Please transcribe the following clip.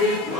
Music